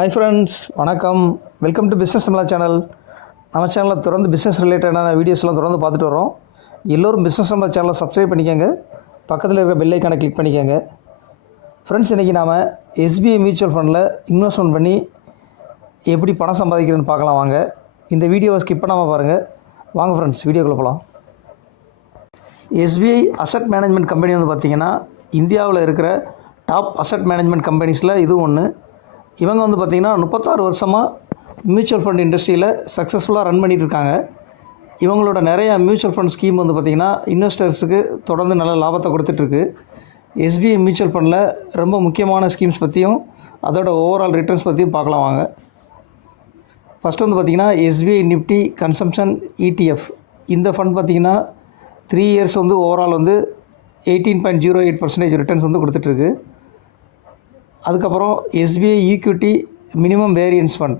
Hi friends, வணக்கம். Welcome to business சம்லா channel. நம்ம சேனலில் தொடர்ந்து பிஸ்னஸ் ரிலேட்டடான வீடியோஸ்லாம் தொடர்ந்து பார்த்துட்டு வரோம். எல்லோரும் பிஸ்னஸ் சம்லா சேனலை சப்ஸ்கிரைப் பண்ணிக்கோங்க. பக்கத்தில் இருக்கிற பெல் ஐக்கானை கிளிக் பண்ணிக்கோங்க. ஃப்ரெண்ட்ஸ், இன்றைக்கி நாம் எஸ்பிஐ மியூச்சுவல் ஃபண்டில் இன்வெஸ்ட்மெண்ட் பண்ணி எப்படி பணம் சம்பாதிக்கிறதுன்னு பார்க்கலாம் வாங்க. இந்த வீடியோவை ஸ்கிப் பண்ணாமல் பாருங்கள். வாங்க ஃப்ரெண்ட்ஸ், வீடியோக்குள்ளே போகலாம். எஸ்பிஐ அசட் மேனேஜ்மெண்ட் கம்பெனி வந்து பார்த்திங்கன்னா இந்தியாவில் இருக்கிற டாப் அசட் மேனேஜ்மெண்ட் கம்பெனிஸில் இதுவும் ஒன்று. இவங்க வந்து பார்த்திங்கன்னா 36 வருஷமாக மியூச்சுவல் ஃபண்ட் இண்டஸ்ட்ரியில் சக்ஸஸ்ஃபுல்லாக ரன் பண்ணிகிட்ருக்காங்க. இவங்களோட நிறையா மியூச்சுவல் ஃபண்ட் ஸ்கீம் வந்து பார்த்திங்கன்னா இன்வெஸ்டர்ஸுக்கு தொடர்ந்து நல்ல லாபத்தை கொடுத்துட்ருக்கு. எஸ்பிஐ மியூச்சுவல் ஃபண்டில் ரொம்ப முக்கியமான ஸ்கீம்ஸ் பற்றியும் அதோட ஓவரால் ரிட்டர்ன்ஸ் பற்றியும் பார்க்கலாம் வாங்க. ஃபஸ்ட்டு வந்து பார்த்திங்கன்னா எஸ்பிஐ நிஃப்டி கன்சம்ஷன் ETF. இந்த ஃபண்ட் பார்த்திங்கன்னா 3 இயர்ஸ் வந்து ஓவரால் வந்து 18.08% ரிட்டர்ன்ஸ் வந்து கொடுத்துட்ருக்கு. அதுக்கப்புறம் SBI equity minimum variance fund,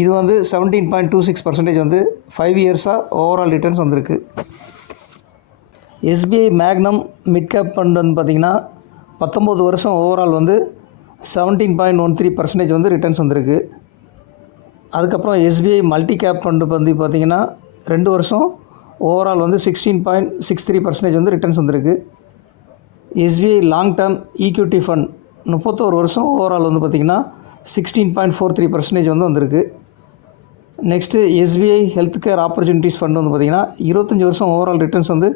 இது வந்து 17.26% வந்து 5 இயர்ஸாக ஓவரால் ரிட்டர்ன்ஸ் வந்திருக்கு. SBI Magnum mid cap fund வந்து பார்த்திங்கன்னா 19 வருஷம் ஓவரால் வந்து 17.13% வந்து ரிட்டர்ன்ஸ் வந்திருக்கு. அதுக்கப்புறம் எஸ்பிஐ மல்டி கேப் ஃபண்டு வந்து பார்த்திங்கன்னா 2 வருஷம் ஓவரால் வந்து 16.63% வந்து ரிட்டர்ன்ஸ் வந்திருக்கு. SBI long term equity fund 31 வருஷம் ஓவரால் வந்து பார்த்திங்கன்னா 16.43% வந்து வந்திருக்கு. Next SBI health care opportunities fund வந்து பார்த்திங்கன்னா 25 வருஷம் ஓவரால் ரிட்டர்ன்ஸ் வந்து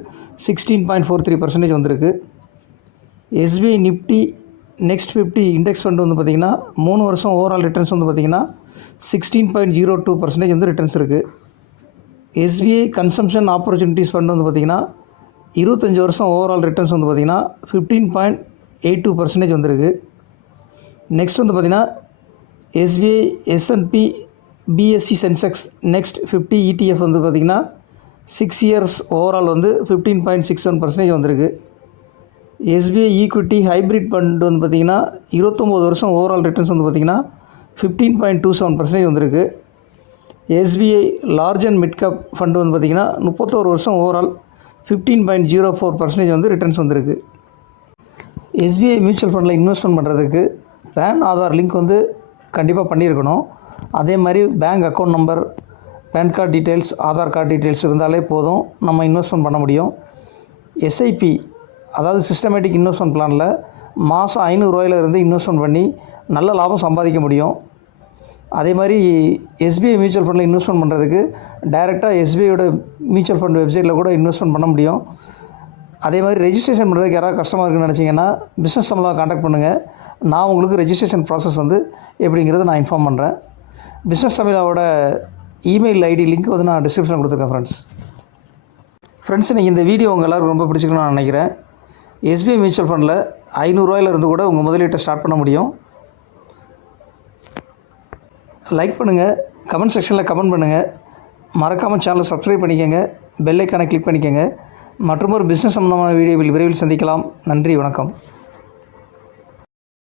16.43% வந்திருக்கு. SBI Nifty next 50 index fund வந்து பார்த்திங்கன்னா 3 வருஷம் ஓவரால் ரிட்டர்ன்ஸ் வந்து பார்த்திங்கன்னா 16.02% வந்து ரிட்டர்ன்ஸ் இருக்குது. எஸ்பிஐ கன்சம்ஷன் ஆப்பர்ச்சுனிட்டிஸ் ஃபண்ட் வந்து பார்த்திங்கன்னா 25 வருஷம் ஓவரால் ரிட்டர்ன்ஸ் வந்து பார்த்திங்கன்னா 15.82% வந்திருக்கு. நெக்ஸ்ட் வந்து பார்த்திங்கன்னா SBI S&P BSE Sensex next 50 ETF வந்து பார்த்திங்கன்னா 6 இயர்ஸ் ஓவரால் வந்து 15.61% வந்திருக்கு. எஸ்பிஐ ஈக்விட்டி ஹைப்ரிட் ஃபண்ட் வந்து பார்த்திங்கன்னா 29 வருஷம் ஓவரால் ரிட்டர்ன்ஸ் வந்து பார்த்திங்கன்னா 15.27% வந்திருக்கு. SBI large and mid cap fund வந்து பார்த்திங்கன்னா 31 வருஷம் ஓவரால் 15.04% வந்து ரிட்டர்ன்ஸ் வந்திருக்கு. எஸ்பிஐ மியூச்சுவல் ஃபண்டில் இன்வெஸ்ட்மெண்ட் பண்ணுறதுக்கு பேன் ஆதார் லிங்க் வந்து கண்டிப்பாக பண்ணியிருக்கணும். அதே மாதிரி bank account number, PAN card details, Aadhaar card details இருந்தாலே போதும் நம்ம இன்வெஸ்ட்மெண்ட் பண்ண முடியும். எஸ்ஐபி அதாவது சிஸ்டமேட்டிக் இன்வெஸ்ட்மெண்ட் பிளானில் மாதம் 500 ரூபாயிலிருந்து இன்வெஸ்ட்மெண்ட் பண்ணி நல்ல லாபம் சம்பாதிக்க முடியும். அதே மாதிரி எஸ்பிஐ மியூச்சுவல் ஃபண்டில் இன்வெஸ்ட்மெண்ட் பண்ணுறதுக்கு டைரெக்டாக எஸ்பிஐயோட மியூச்சுவல் ஃபண்ட் வெப்சைட்டில் கூட இன்வெஸ்ட்மெண்ட் பண்ண முடியும். அதே மாதிரி ரெஜிஸ்ட்ரேஷன் பண்ணுறதுக்கு யாராவது கஷ்டமாக இருக்குன்னு நினச்சிங்கன்னா பிஸ்னஸ் சம்லாவை காண்டாக்ட் பண்ணுங்கள். நான் உங்களுக்கு ரெஜிஸ்ட்ரேஷன் ப்ராசஸ் வந்து எப்படிங்கிறத நான் இன்ஃபார்ம் பண்ணுறேன். பிஸ்னஸ் சம்லாவோட இமெயில் ஐடி லிங்க் வந்து நான் டிஸ்கிரிப்ஷனில் கொடுத்துருக்கேன். ஃப்ரெண்ட்ஸ், நீங்கள் இந்த வீடியோ உங்கள் எல்லாருக்கும் ரொம்ப பிடிச்சிக்கணும்னு நான் நினைக்கிறேன். எஸ்பிஐ மியூச்சுவல் ஃபண்டில் 500 ரூபாயிலிருந்து கூட உங்கள் முதலீட்டை ஸ்டார்ட் பண்ண முடியும். லைக் பண்ணுங்கள், கமெண்ட் செக்ஷனில் கமெண்ட் பண்ணுங்கள், மறக்காமல் சேனலை சப்ஸ்கிரைப் பண்ணிக்கோங்க, பெல் ஐக்கானை கிளிக் பண்ணிக்கோங்க. மற்றொரு பிஸ்னஸ் சம்பந்தமான வீடியோவில் விரைவில் சந்திக்கலாம். நன்றி, வணக்கம்.